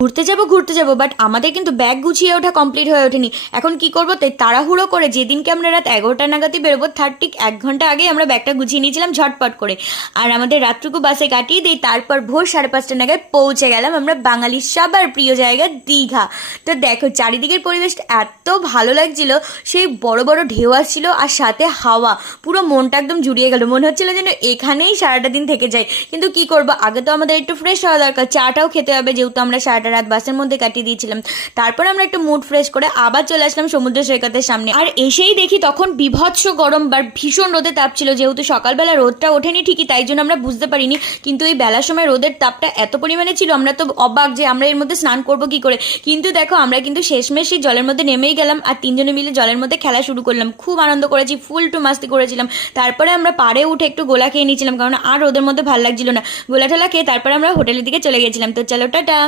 ঘুরতে যাব, বাট আমাদের কিন্তু ব্যাগ গুছিয়ে ওঠা কমপ্লিট হয়ে ওঠেনি। এখন কি করবো, তাই তাড়াহুড়ো করে যেদিনকে আমরা রাত 11টা নাগাদই বেরোবো তার ঠিক 1 ঘন্টা আগে আমরা ব্যাগটা গুছিয়ে নিয়েছিলাম ঝটপট করে। আর আমাদের রাতটুকু বাসে কাটিয়ে দিই, তারপর ভোর 5:30 নাগাদ পৌঁছে গেলাম আমরা বাঙালির সবার প্রিয় জায়গা দীঘা। তো দেখো চারিদিকের পরিবেশটা এত ভালো লাগছিল, সেই বড় বড় ঢেউ আসছিল আর সাথে হাওয়া, পুরো মনটা একদম জুড়িয়ে গেল, মনে হচ্ছিল যেন এখানেই সারাটা দিন থেকে যাই। কিন্তু কি করবো, আগে তো আমাদের একটু ফ্রেশ হওয়া দরকার, চাটাও খেতে হবে, যেহেতু আমরা সারাটা রাত বাসের মধ্যে কাটিয়ে দিয়েছিলাম। তারপর আমরা একটু মুড ফ্রেশ করে আবার চলে আসলাম সমুদ্র সৈকতের সামনে। আর এসেই দেখি তখন বিভৎস গরম বা ভীষণ রোদের তাপ ছিল। যেহেতু সকালবেলা রোদটা ওঠেনি ঠিকই, তাই জন্য আমরা বুঝতে পারিনি, কিন্তু এই বেলার সময় রোদের তাপটা এত পরিমাণে ছিল, আমরা তো অবাক যে আমরা এর মধ্যে স্নান করবো কি করে। কিন্তু দেখো আমরা কিন্তু শেষমেশ সেই জলের মধ্যে নেমেই গেলাম আর তিনজনে মিলে জলের মধ্যে খেলা শুরু করলাম। খুব আনন্দ করেছি, ফুল টু মাস্তি করেছিলাম। তারপরে আমরা পাড়ে উঠে একটু গোলা খেয়ে নিয়েছিলাম, কারণ আর রোদের মধ্যে ভালো লাগছিল না। গোলা টোলা খেয়ে তারপরে আমরা হোটেলের দিকে চলে গেছিলাম। তো চলো টাটা।